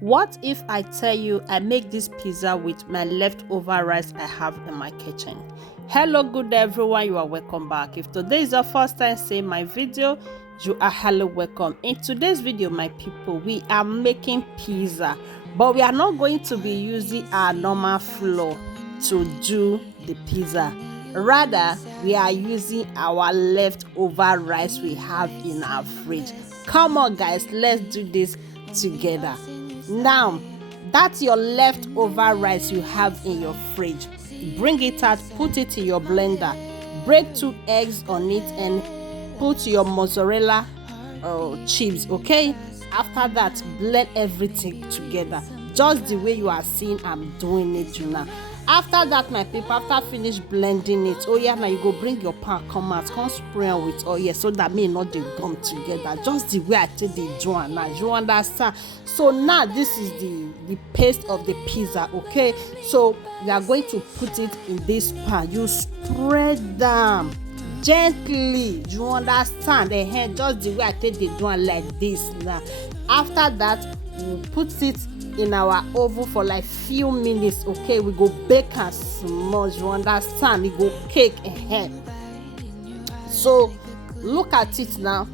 What if I tell you I make this pizza with my leftover rice I have in my kitchen? Hello good everyone, you are welcome back. If today is your first time seeing my video, you are hello welcome. In today's video my people, we are making pizza, but we are not going to be using our normal flour to do the pizza. Rather, we are using our leftover rice we have in our fridge. Come on guys, let's do this together. Now, that's your leftover rice you have in your fridge. Bring it out, put it in your blender, break 2 eggs on it, and put your mozzarella chips, okay? After that, blend everything together, just the way you are seeing I'm doing it now. After that, my people, after finish blending it, oh yeah, now you go bring your pan, come out, come spray am with oil so that may not dey gum together, just the way I take the do am now, you understand? So now this is the paste of the pizza, okay? So we are going to put it in this pan. You spread them gently, you understand? Just the way I take the do am like this now. After that, we'll put it in our oven for like few minutes, okay? We go bake am small, you understand? We go cake So look at it now,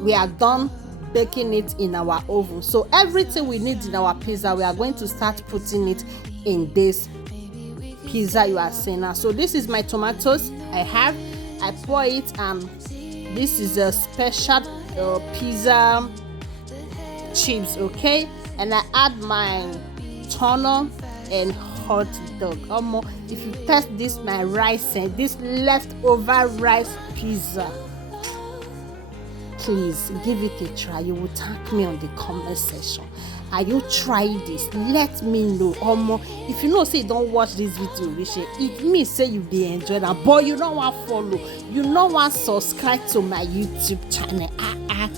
we are done baking it in our oven. So everything we need in our pizza, we are going to start putting it in this pizza you are seeing now. So this is my tomatoes I pour it, and this is a special pizza chips, okay? And I add my tuna and hot dog. If you test this my rice and this leftover rice pizza, please give it a try. You will thank me on the comment section. Are you trying this? Let me know. If you know say you don't watch this video, it means say you dey enjoy that, but you don't want follow, you don't want subscribe to my YouTube channel.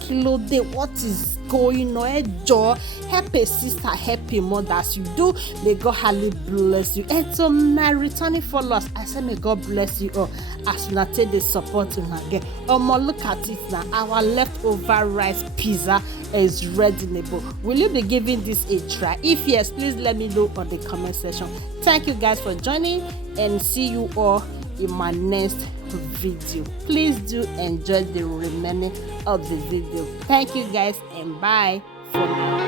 Kilode, what is going on? Help a sister, help a mother as you do. May God highly bless you. And to my returning followers, I say may God bless you all as you take the support in again. Look at it now. Our leftover rice pizza is ready. Will you be giving this a try? If yes, please let me know on the comment section. Thank you guys for joining, and see you all in my next video. Please do enjoy the remaining of the video. Thank you guys, and bye for now.